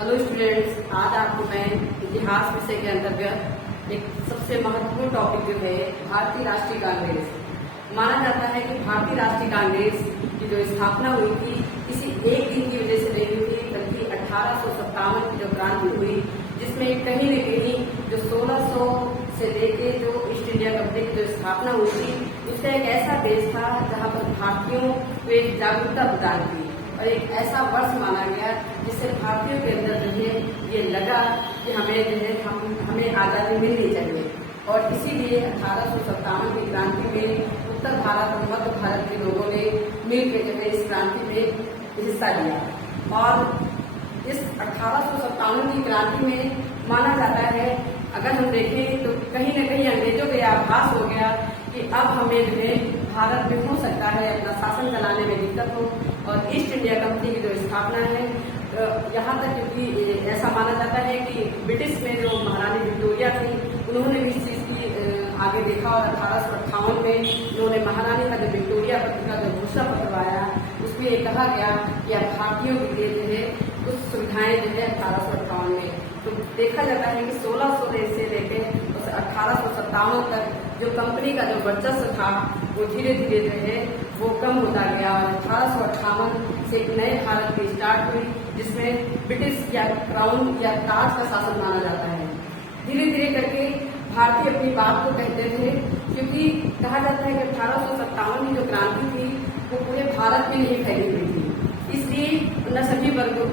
Hello students, आज आपको मैं इतिहास विषय के अंतर्गत एक सबसे महत्वपूर्ण टॉपिक जो है भारतीय राष्ट्रीय कांग्रेस। माना जाता है कि भारतीय राष्ट्रीय कांग्रेस की जो स्थापना हुई थी किसी एक दिन की वजह से नहीं हुई थी, बल्कि 1857 की जो क्रांति हुई, जिसमें कहीं न कहीं जो 1600 से लेके जो ईस्ट इंडिया कंपनी की जो स्थापना हुई थी, उसका एक ऐसा देश था जहाँ पर भारतीयों को एक जागरूकता प्रदान की और एक ऐसा वर्ष माना गया जिससे भारतीयों के अंदर जो है ये लगा कि हमें जो है हमें आज़ादी मिलनी चाहिए। और इसीलिए 1857 की क्रांति में उत्तर भारत और मध्य भारत के लोगों ने मिलकर जो है इस क्रांति में हिस्सा लिया। और इस 1857 की क्रांति में माना जाता है, अगर हम देखें तो कहीं न कहीं अंग्रेजों को यह आभास हो गया कि अब हमें जो है भारत में हो सकता है अपना शासन चलाने में दिक्कत हो, और ईस्ट इंडिया कंपनी की जो स्थापना है यहाँ तक, क्योंकि ऐसा माना जाता है कि ब्रिटिश में जो महारानी विक्टोरिया थी उन्होंने भी इस चीज़ की आगे देखा और 1858 में उन्होंने महारानी का जो विक्टोरिया पत्र का जो घोषणा पत्र आया उसमें ये कहा गया कि अब भारतीयों के लिए जो है कुछ सुविधाएं जो है 1858 में, तो देखा जाता है कि 1600 से लेकर 1857 तक जो कंपनी का जो वर्चस्व था वो धीरे धीरे जो है वो कम होता गया। और 1858 से एक नए भारत की स्टार्ट हुई जिसमें ब्रिटिश या क्राउन या ताज का शासन माना जाता है। धीरे धीरे करके भारतीय अपनी बात को कहते थे, क्योंकि कहा जाता है कि 1857 की जो क्रांति थी वो पूरे भारत में नहीं फैली हुई थी, इसलिए न सभी वर्गों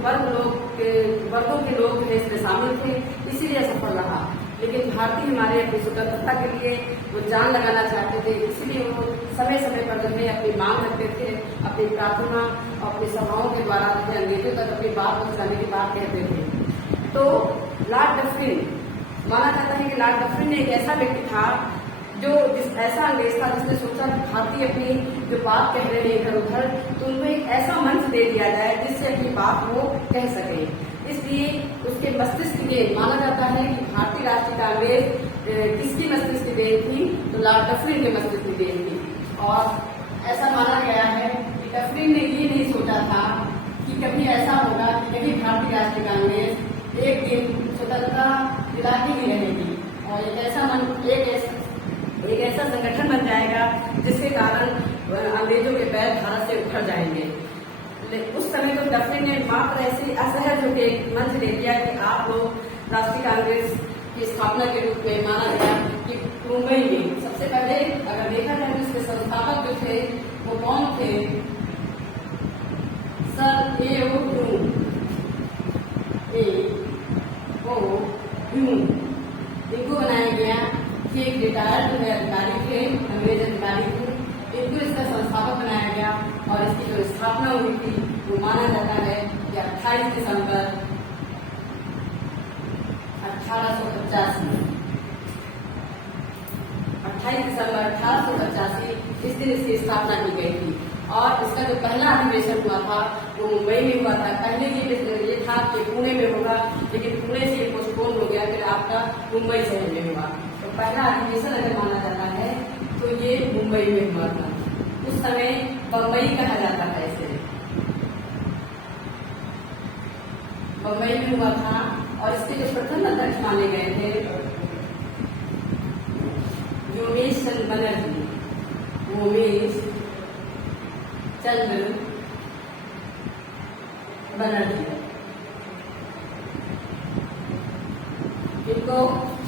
के लोग इसमें शामिल थे, इसीलिए सफल रहा। लेकिन भारतीय हमारे अपनी स्वतंत्रता के लिए वो जान लगाना चाहते थे, इसलिए वो समय समय पर जो है अपनी मांग रखते थे, अपनी प्रार्थना और अपनी सभाओं के द्वारा अंग्रेजों तक अपनी बात पहुंचाने की बात कहते थे। तो लॉर्ड डफरिन, माना जाता है कि लॉर्ड डफरिन एक ऐसा व्यक्ति था जो ऐसा अंग्रेज था जिसने सोचा कि भारतीय अपनी जो बात कह रहे हैं इधर उधर, तो उनको एक ऐसा मंच दे दिया जाए जिससे अपनी बात वो कह सके। इसलिए उसके मस्तिष्क में माना जाता है कि भारतीय राष्ट्रीय कांग्रेस किसकी मस्तिष्क देन थी, तो लॉर्ड डफरिन के मस्तिष्क देन थी। और ऐसा माना गया है कि डफरिन ने ये नहीं सोचा था कि कभी ऐसा होगा कि कभी भारतीय राष्ट्रीय कांग्रेस एक दिन स्वतंत्रता दिलाती ही रहेगी और एक ऐसा संगठन बन जाएगा जिसके कारण अंग्रेजों के पैर भारत से उखड़ जाएंगे। उस समय तो डफरिन ने मात्र ऐसे असहज होकर एक मंच ले लिया कि आप लोग राष्ट्रीय कांग्रेस की स्थापना के रूप में माना गया कि मुंबई में सबसे पहले अगर देखा जाए तो इसके संस्थापक जो थे वो कौन थे, सर ए.ओ. ह्यूम, इनको बनाया गया कि एक रिटायर्ड अधिकारी थे, अंग्रेज अधिकारी थे, इनको इसका संस्थापक बनाया गया। और इसकी जो स्थापना हुई थी वो माना जाता है कि 28 दिसंबर 1885 इस दिन इसकी स्थापना की गई थी। और इसका जो पहला अधिवेशन हुआ था वो मुंबई में हुआ था। पहले ये था कि पुणे में होगा, लेकिन पुणे से ये पोस्टपोन हो गया, फिर आपका मुंबई शहर में हुआ। तो पहला अधिवेशन अगर माना जाता है तो ये मुंबई में हुआ था। उस समय बम्बई कहा जाता था, इसे बम्बई में हुआ था। और इसके जो प्रथम अध्यक्ष माने गए थे योगेश चंद्र बनर्जी, इनको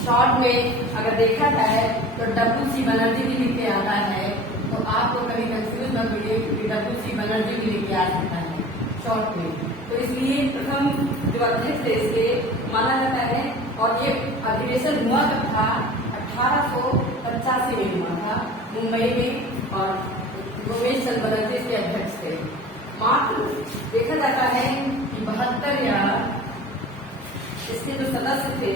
शॉर्ट में अगर देखा जाए तो WC बनर्जी भी लिख के आता है, तो आपको कभी कंफ्यूज मत होइए क्योंकि WC बनर्जी भी लिख के आ सकता है शॉर्ट में। तो इसलिए प्रथम जो अध्यक्ष थे इसके माना जाता है। और ये अधिवेशन हुआ कब था, 1885 में हुआ था मुंबई में, और योगेश चंद्र बनर्जी इसके अध्यक्ष थे। मात्र देखा जाता है कि 72 या इसके जो सदस्य थे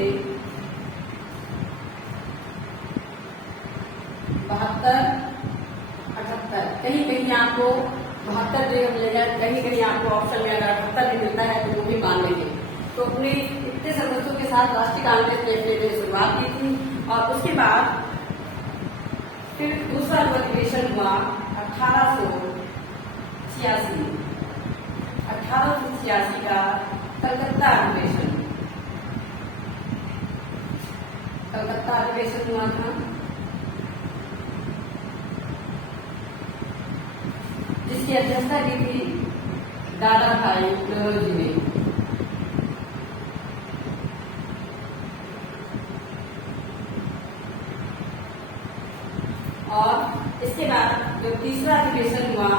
72, 78, कहीं कहीं आपको 72 जगह मिलेगा, कहीं कहीं आपको ऑप्शन में अगर 78 भी मिलता है तो वो भी मान लेंगे। तो अपने इतने सदस्यों के साथ राष्ट्रीय कांग्रेस ने अपने शुरुआत की थी। और उसके बाद फिर दूसरा जो अधिवेशन हुआ 1886 का कलकत्ता अधिवेशन। कलकत्ता अधिवेशन हुआ था, जिसकी अध्यक्षता की थी दादा भाई नौरोजी ने। और इसके बाद जो तीसरा अधिवेशन हुआ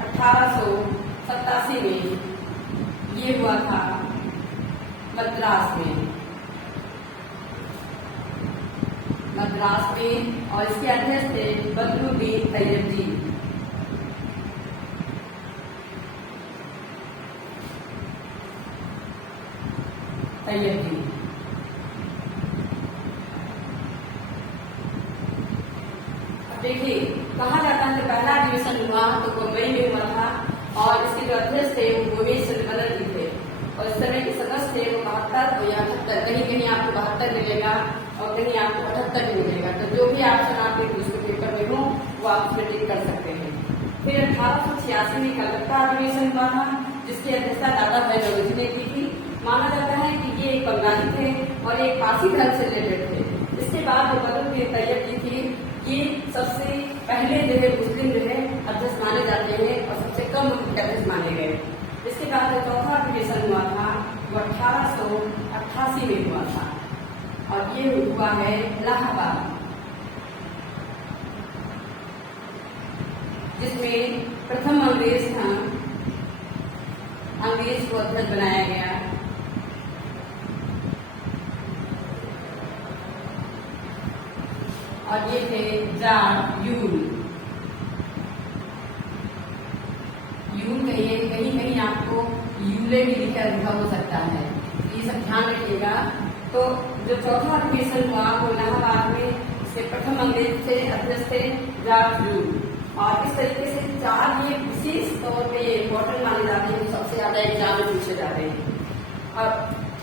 1887 में, ये हुआ था मद्रास में। और इसके अध्यक्ष थे बदरुद्दीन तैयब जी। देखिए, कहा जाता है कि पहला अधिवेशन हुआ तो मुंबई में हुआ था, और इसके जो अध्यक्ष थे वो गोविंद चंद्र बनर्जी थे, और इस समय के सदस्य थे वो 72 और 78, कहीं कहीं आपको 72 मिलेगा और कहीं आपको 78 मिलेगा। तो जो भी ऑप्शन आपके दूसरे पेपर में हो वो आप उसमें टिक कर सकते हैं। फिर 1886 में कलकत्ता अधिवेशन हुआ था, जिसकी अध्यक्षता दादा भाई नौरोजी ने की थी। माना जाता है कि ये एक बंगाली थे और एक पारसी धर्म से रिलेटेड थे। इसके बाद जो बदरुद्दीन तैयब जी थी, ये सबसे पहले जो है मुस्लिम जो है अध्यक्ष माने जाते हैं और सबसे कम उनके अध्यक्ष माने गए। इसके बाद जो चौथा अधिवेशन हुआ था वो 1888 में हुआ था, और ये हुआ है इलाहाबाद, जिसमें प्रथम अंग्रेज था, अंग्रेज को अध्यक्ष बनाया गया। और ये थे जॉर्ज यूल। कहिए, कहीं कहीं आपको यूले भी लिखा हो सकता है, ये सब ध्यान रखिएगा। तो जो चौथा अधिवेशन हुआ वो इलाहाबाद में, इसके प्रथम अंग्रेज थे अध्यक्ष थे जॉर्ज यूल। और इस तरीके से 4 ये विशेष तौर पे ये इम्पोर्टेंट माने जाते हैं, सबसे ज्यादा एग्जाम में पूछे जाते हैं। अब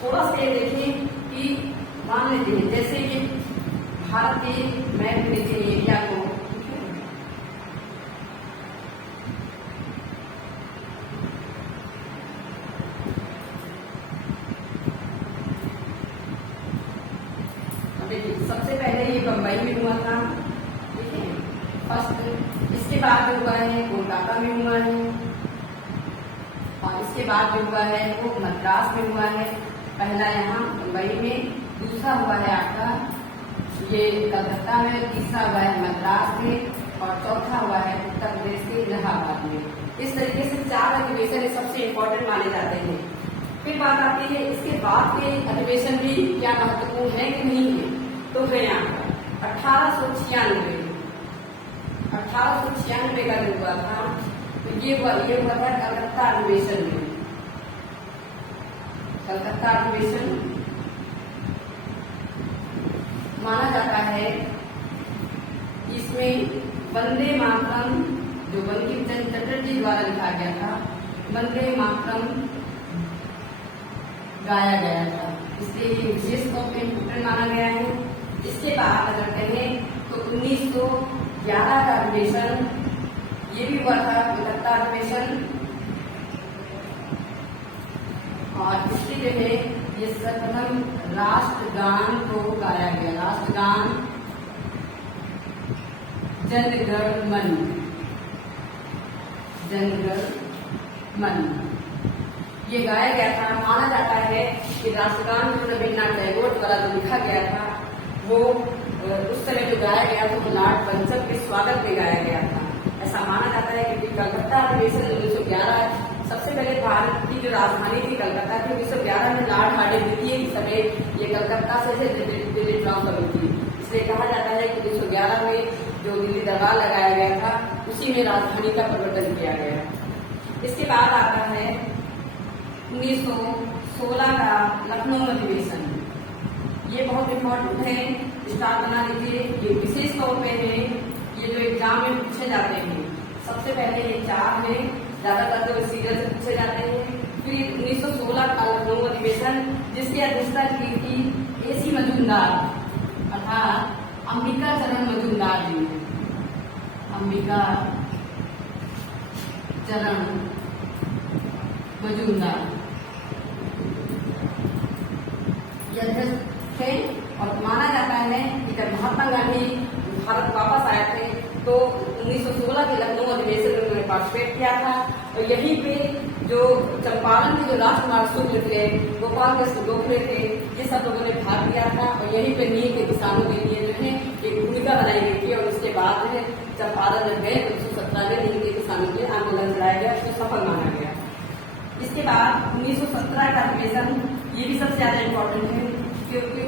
थोड़ा सा ये देखें कि मान लेते हैं जैसे ये भारत के मैप में से एरिया को देखिए, सबसे पहले ये बम्बई में हुआ था, ठीक है, फर्स्ट। इसके बाद जो हुआ है कोलकाता में हुआ है, और इसके बाद जो हुआ है वो मद्रास में हुआ है। पहला यहाँ बम्बई में, दूसरा हुआ है आपका ये कलकत्ता में, तीसरा हुआ है मद्रास में, और चौथा हुआ है उत्तर प्रदेश के इलाहाबाद में। इस तरीके से 4 अधिवेशन सबसे इम्पोर्टेंट माने जाते हैं। फिर बात आती है इसके बाद के अधिवेशन भी क्या महत्वपूर्ण है कि नहीं है, तो है यहाँ पर 1896 का जो हुआ था, तो ये हुआ था कलकत्ता अधिवेशन में। कलकत्ता अधिवेशन माना जाता है इसमें वंदे मातरम, जो बंकिम चंद्र चटर्जी द्वारा लिखा गया था, वंदे मातरम गाया गया था, इसलिए ये विशेष तौर पर इम्पोर्टेंट माना गया है। इसके बाद अगर कहें तो 1911 का अधिवेशन, ये भी हुआ था कलकत्ता अधिवेशन, और इसकी जो है ये सर्वप्रथम राष्ट्रगान को गाया गया, राष्ट्रगान जनगण मन ये गाया गया था। माना जाता है कि राष्ट्रगान जो रविन्द्रनाथ टैगोर द्वारा जो लिखा गया था वो उस समय जो गाया गया था वो लॉर्ड पंचम के स्वागत में गाया गया था, ऐसा माना जाता है। क्योंकि कलकत्ता अधिवेशन 1911 सबसे पहले भारत की जो राजधानी थी कलकत्ता थी, 1911 में लॉर्ड हार्डिंग द्वितीय के समय ये कलकत्ता से दिल्ली ट्रांसफर हुई थी। इसलिए कहा जाता है कि 1911 में जो दिल्ली दरबार लगाया गया था उसी में राजधानी का परिवर्तन किया गया। इसके बाद आता है 1916 का लखनऊ अधिवेशन, ये बहुत इम्पोर्टेंट है, स्टार बना लीजिए। ये विशेष तौर पे है, ये जो एग्जाम में पूछे जाते हैं। सबसे पहले ये 4 है, ज्यादातर तो सीरियल से पूछे जाते हैं। फिर 1916 का लखनऊ अधिवेशन, जिसकी अध्यक्षता की थी एसी मजूमदार अर्थात अंबिका चरण मजूमदार जी ने। अंबिका चरण मजूमदार ये अध्यक्ष थे। और माना जाता है कि जब महात्मा गांधी भारत वापस आए थे तो 1916 के लखनऊ अधिवेशन में उन्होंने पार्टिसिपेट किया था। और यहीं पे जो चंपारण के जो राजकुमार शुक्ल थे, गोपाल कृष्ण गोखले थे, ये सब लोगों ने भाग लिया था। और यहीं पे नील के किसानों के लिए जो है एक भूमिका बनाई गई थी। और उसके बाद जो है चंपारण जब गए 1917 में नील के किसानों के लिए आंदोलन चलाया गया, उसको सफल माना गया। इसके बाद 1917 का अधिवेशन ये भी सबसे ज्यादा इम्पोर्टेंट है क्योंकि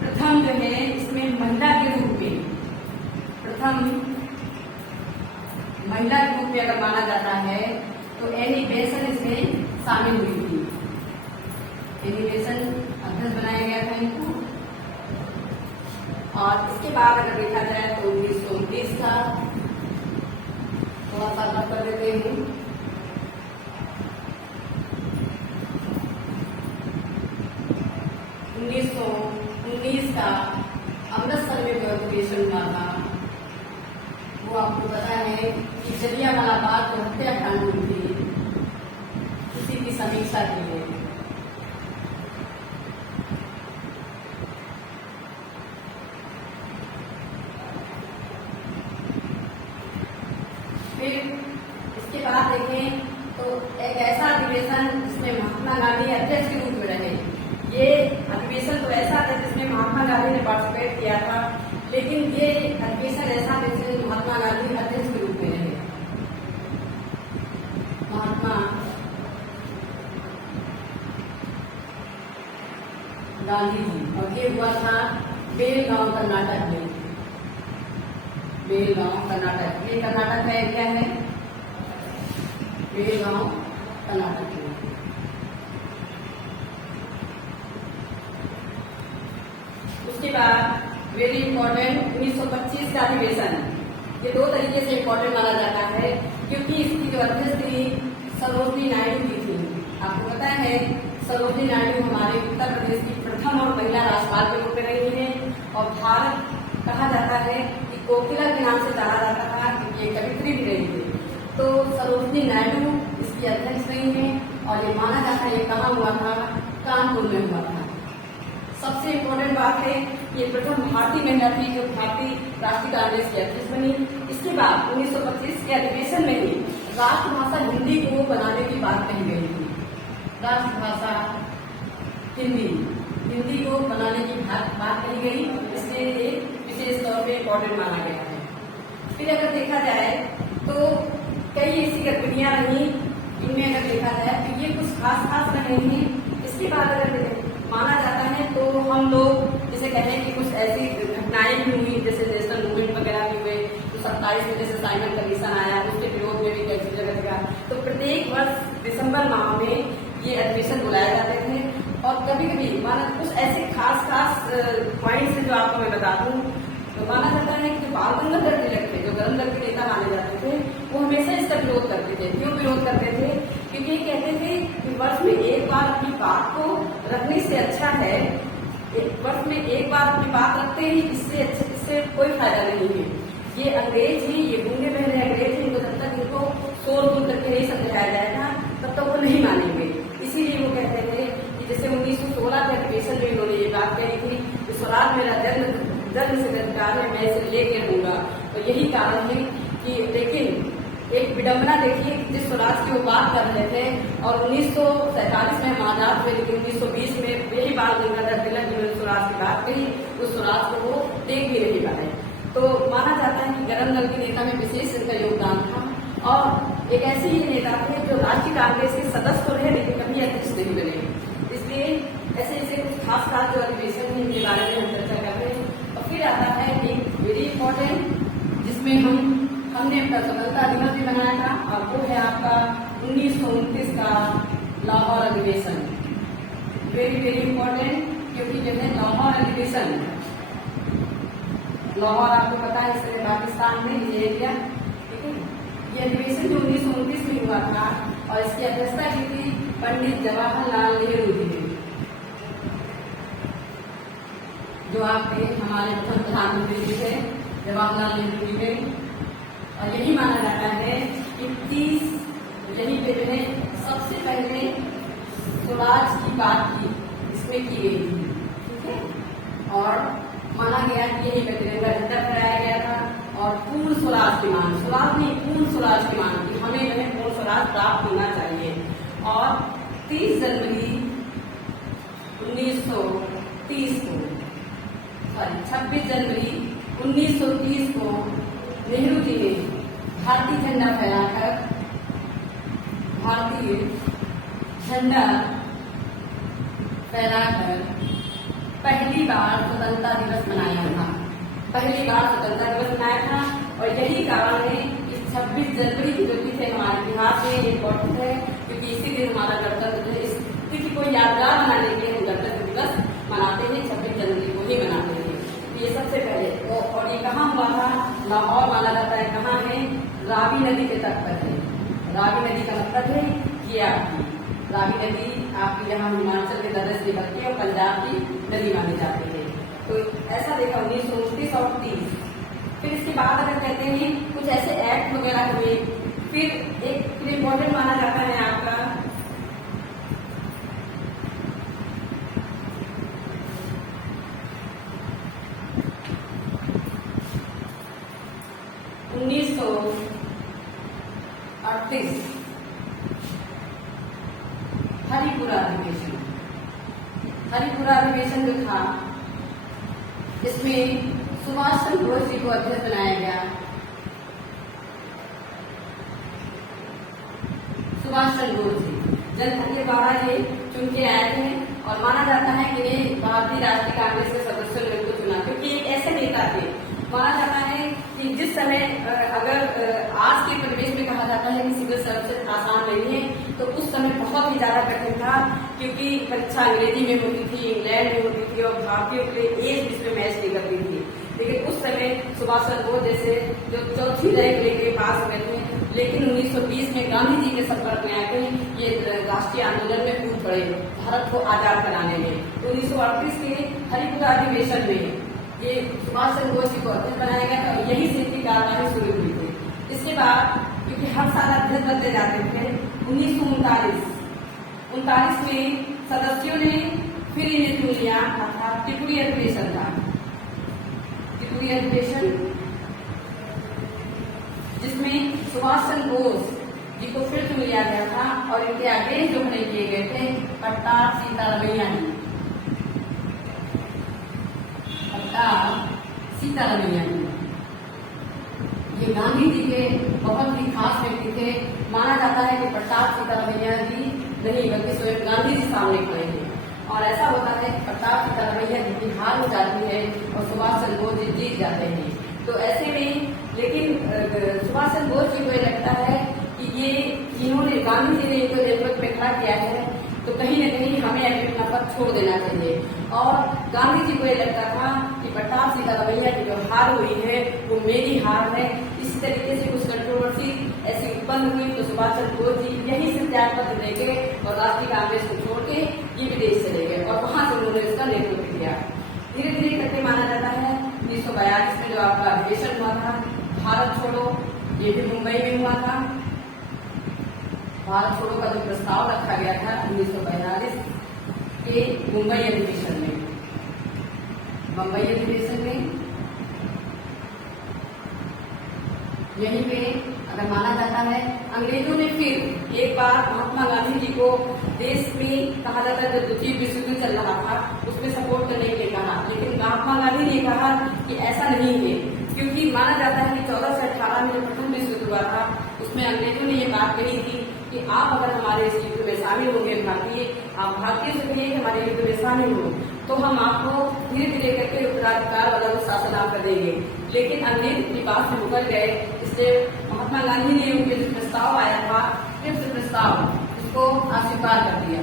प्रथम जो है इसमें महिला के रूप में अगर माना जाता है तो एनी बेसन इसमें शामिल हुई थी। एनी बेसन अध्यक्ष बनाया गया था इनको। और इसके बाद अगर देखा जाए तो 1929 था, थोड़ा सा बात कर देते हैं। 1919 का अमृतसर में जो अधिवेशन हुआ था वो आपको पता है कि जलियांवाला बाग जो हत्याकांड हुई थी उसी की समीक्षा की है। फिर इसके बाद देखें तो एक ऐसा अधिवेशन जिसमें महात्मा गांधी अध्यक्ष के रूप में रहे। ये अधिवेशन तो ऐसा था जिसमें महात्मा गांधी ने पार्टिसिपेट किया था, लेकिन ये अधिवेशन ऐसा था जिसमें महात्मा गांधी अध्यक्ष के रूप में रहे। महात्मा गांधी जी। और ये हुआ था बेलगांव कर्नाटक में। बेलगांव कर्नाटक, ये कर्नाटक का एरिया है, बेलगांव कर्नाटक में। उसके बाद वेरी इंपॉर्टेंट 1925 का अधिवेशन। ये दो तरीके से इंपॉर्टेंट माना जाता है क्योंकि इसकी जो अध्यक्ष थी सरोजनी नायडू की थी। आपको पता है सरोजनी नायडू हमारे उत्तर प्रदेश की प्रथम और महिला राज्यपाल के रूप में रही है। और भारत कहा जाता है कि कोकिला के नाम से जाना जाता था क्योंकि ये कवित्री भी रही थी। तो सरोजनी नायडू इसकी अध्यक्ष रही है। और ये माना जाता है ये कहाँ हुआ था, कानपुर में हुआ था। सबसे इम्पोर्टेंट बात है ये प्रथम भारतीय महिला थी जो भारतीय राष्ट्रीय कांग्रेस की अध्यक्ष बनी। इसके बाद 1925 के अधिवेशन में ही राष्ट्रभाषा हिंदी को बनाने की बात कही गई थी। राष्ट्रभाषा हिंदी को बनाने की बात कही गई, इसलिए ये विशेष तौर पे इम्पोर्टेंट माना गया है। फिर अगर देखा जाए तो कई ऐसी गतिविधियां रही इनमें अगर देखा जाए तो ये कुछ खास रहे हैं। इसके बाद अगर माना जाता है तो हम लोग जैसे कहें कि कुछ ऐसी घटनाएं भी हुई जैसे नेशनल मूवमेंट वगैरह भी हुए। तो 27 में जैसे साइमन कमीशन आया, उसके विरोध में भी कैसी जगह जगह। तो प्रत्येक वर्ष दिसंबर माह में ये अधिवेशन बुलाए जाते थे। और कभी कभी माना कुछ ऐसे खास पॉइंट्स हैं जो आपको मैं बता दूं। तो माना जाता है कि जो बाल गंगाधर तिलक थे, जो गरम दल के नेता माने जाते थे, वो हमेशा इसका विरोध करते थे। क्यों विरोध करते थे? क्योंकि ये कहते थे कि वर्ष में एक बार अपनी बात को रखने से अच्छा है, वर्ष में एक बार अपनी बात रखते ही इससे कोई फायदा नहीं है। ये अंग्रेज ही, ये गूंगे बहरे अंग्रेज ही, जब तक इनको शोर गुल करके नहीं समझाया जाएगा तब तक वो नहीं मानेंगे। इसीलिए वो कहते थे कि जैसे 1916 के अधिवेशन में उन्होंने ये बात कही थी कि स्वराज मेरा जन्म से अधिकार है, मैं इसे लेके रहूंगा। तो यही कारण है कि लेकिन एक विडंबना देखिए कि जिस स्वराज की वो बात कर रहे थे और 1947 में हम आजाद हुए, लेकिन 1920 में यही बाल गंगाधर तिलक जिन्होंने स्वराज की बात कही उस स्वराज को वो देख भी नहीं पाए। तो माना जाता है कि गरम दल के नेता में विशेष इनका योगदान था। और एक ऐसे ही नेता थे जो राष्ट्रीय कांग्रेस के सदस्य तो रहे लेकिन कभी अध्यक्ष नहीं बने। इसलिए ऐसे कुछ खास जो अधिवेशन है इनके बारे में हम चर्चा कर रहे हैं। और फिर आता है एक वेरी इंपॉर्टेंट जिसमें हमने अपना स्वतंत्रता दिवस भी मनाया था और वो है आपका 1929 का लाहौर अधिवेशन। वेरी इंपॉर्टेंट क्योंकि जो है लाहौर अधिवेशन, लाहौर आपको पता है इस पाकिस्तान में ये एरिया, ठीक है। ये अधिवेशन जो 1929 में हुआ था और इसकी अध्यक्षता की थी पंडित जवाहरलाल नेहरू जी ने, जो आपके हमारे प्रथम प्रधानमंत्री जी थे जवाहरलाल नेहरू जी ने। और यही माना जाता है कि 30 यहीं पे जो है सबसे पहले स्वराज की बात की इसमें की गई थी, ठीक है। और माना गया कि यही तिरंगा झंडा फहराया गया था और पूर्ण स्वराज की मांग, स्वराज नहीं पूर्ण स्वराज की मांग की, हमें जो है पूर्ण स्वराज प्राप्त होना चाहिए। और 30 जनवरी 1930 को, सॉरी 26 जनवरी 1930 को नेहरू जी ने भारतीय झंडा फहराकर भारतीय झंडा फहराकर पहली बार स्वतंत्रता दिवस मनाया था, पहली बार स्वतंत्रता दिवस मनाया था। और यही कारण है कि 26 जनवरी की जो तिथि हमारे इतिहास में इम्पोर्टेंट है, क्योंकि इसी दिन हमारा गणतंत्र है। इस तिथि को यादगार बनाने के लिए हम गणतंत्र दिवस मनाते हैं, 26 जनवरी को ही मनाते हैं। ये सबसे पहले और ये कहाँ हुआ था? लाहौर माना जाता है। कहाँ है? रावी नदी के तट पर है। रावी नदी का मतलब है कि आपकी रावी नदी आपकी यहाँ हिमाचल के दर्रे से निकलती है और पंजाब की नदी मानी जाती है। तो ऐसा देखा 1929 और 30। फिर इसके बाद अगर कहते हैं कुछ ऐसे एक्ट वगैरह हुए, फिर एक इम्पोर्टेंट माना जाता है आपका 1938 हरिपुरा अधिवेशन। हरिपुरा अधिवेशन जो था, इसमें सुभाष चंद्र बोस जी को अध्यक्ष बनाया गया। सुभाष चंद्र बोस जी जनता के द्वारा ये चुन के आए थे और माना जाता है कि ये भारतीय राष्ट्रीय कांग्रेस के सदस्यों ने उनको चुना, क्योंकि एक ऐसे नेता थे। माना जाता है कि जिस समय अगर आज के परिवेश में कहा जाता है कि सिविल सर्विस आसान नहीं है, तो उस समय बहुत ही ज्यादा कठिन था, क्योंकि परीक्षा अंग्रेजी में होती थी, इंग्लैंड में होती थी और भारतीयों के लिए एक इसमें मैच नहीं करती थी। लेकिन उस समय सुभाष चंद्र बोस जैसे जो चौथी रैंक लेके पास हुए थे, लेकिन 1920 में गांधी जी के संपर्क में आकर ये राष्ट्रीय आंदोलन में कूद पड़े भारत को आजाद कराने में। तो 1938 के हरिपुरा अधिवेशन में ये सुभाष चंद्र बोस जी को अध्यक्ष बनाया गया था। यही से इनकी कार्यवाही शुरू हुई थी। इसके बाद क्योंकि हर साल अध्यक्ष बनते जाते थे, 1939 में सदस्यों ने फिर इन्हें चुन लिया, अर्थात त्रिपुरी अधिवेशन था। त्रिपुरी अधिवेशन जिसमें सुभाष चंद्र बोस जी को फिर चुन लिया गया था और इनके आगे जो खड़े किए गए थे पट्टाभ सीतारमैया जी। सीतारमैया जी ये गांधी जी के बहुत ही खास व्यक्ति थे। माना जाता है कि पट्टाभ सीतारमैया जी नहीं बल्कि स्वयं गांधी जी सामने खड़े हैं। और ऐसा होता है कि पट्टाभ सीतारमैया जी की हार हो जाती है और सुभाष चंद्र बोस जी जीत जाते हैं। तो ऐसे में लेकिन सुभाष चंद्र बोस जी को लगता है कि ये इन्होंने गांधी जी ने इनको नेतृत्व में खड़ा किया है, तो कहीं न कहीं हमें अपना पद छोड़ देना चाहिए। और गांधी जी को ये लगता था कि पट्टाभ सीतारमैया की जो हार हुई है वो मेरी हार है। इसी तरीके से कुछ कंट्रोवर्सी ऐसी उत्पन्न हुई, तो सुभाष चंद्र बोस जी यही से त्याग पत्र देके और राष्ट्रीय कांग्रेस को छोड़ के ये विदेश चले गए और वहां से उन्होंने इसका नेतृत्व किया। धीरे धीरे करके माना जाता है 1942 में जो आपका अधिवेशन हुआ था भारत छोड़ो, ये भी मुंबई में हुआ था। भारत छोड़ो का जो प्रस्ताव रखा गया था 1942 के मुंबई अधिवेशन में, मुंबई अधिवेशन में यहीं पे अगर माना जाता है अंग्रेजों ने फिर एक बार महात्मा गांधी जी को देश में कहा जाता है जो द्वितीय विश्व युद्ध चल रहा था उसमें सपोर्ट करने के लिए कहा, लेकिन महात्मा गांधी ने कहा कि ऐसा नहीं है, क्योंकि माना जाता है कि 14 से 18 में जो प्रथम विश्व युद्ध हुआ था उसमें अंग्रेजों ने ये बात कही थी कि आप अगर हमारे इस युद्ध में शामिल होंगे भारतीय, आप भारतीयों से कहिए कि हमारे युद्ध में शामिल हो, तो हम आपको धीरे धीरे करके उत्तराधिकार वाला वो शासन आप कर देंगे। लेकिन अंग्रेज अपनी बात से मुकर गए, इसलिए महात्मा गांधी ने उनके जो प्रस्ताव आया था फिर प्रस्ताव उसको अस्वीकार कर दिया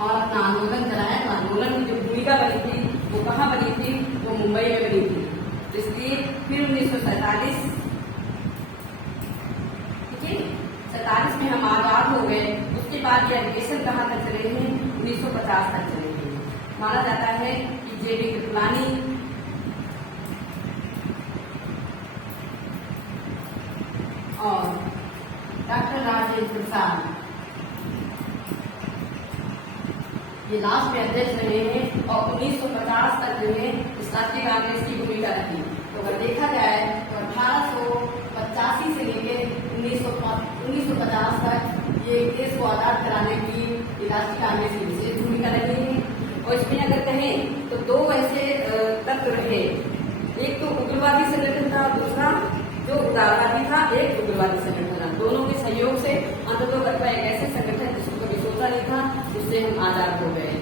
और अपना आंदोलन चलाया। तो आंदोलन की जो भूमिका बनी थी वो कहाँ बनी थी? वो मुंबई में बनी थी। इसलिए फिर 1947 में हम आजाद हो गए। उसके बाद ये अधिवेशन कहाँ तक चले हैं? 1950 तक चले हैं। माना जाता है कि जेबी कृपलानी और डॉक्टर राजेंद्र प्रसाद, ये लास्ट में अध्यक्ष रहे हैं और 1950 तक जो है इस राष्ट्रीय कांग्रेस की भूमिका रखी। तो अगर देखा जाए तो 1885 से लेकर 1950 तक ये देश को आजाद कराने की राष्ट्रीय कांग्रेस की विशेष भूमिका रही है। और इसमें अगर कहें तो दो ऐसे तत्व रहे, एक तो उग्रवादी संगठन था, दूसरा जो उदारवादी था, एक उग्रवादी संगठन था। दोनों के सहयोग से अंततः एक ऐसे संगठन जिसको कभी सोचा नहीं था, उससे हम आजाद हो गए।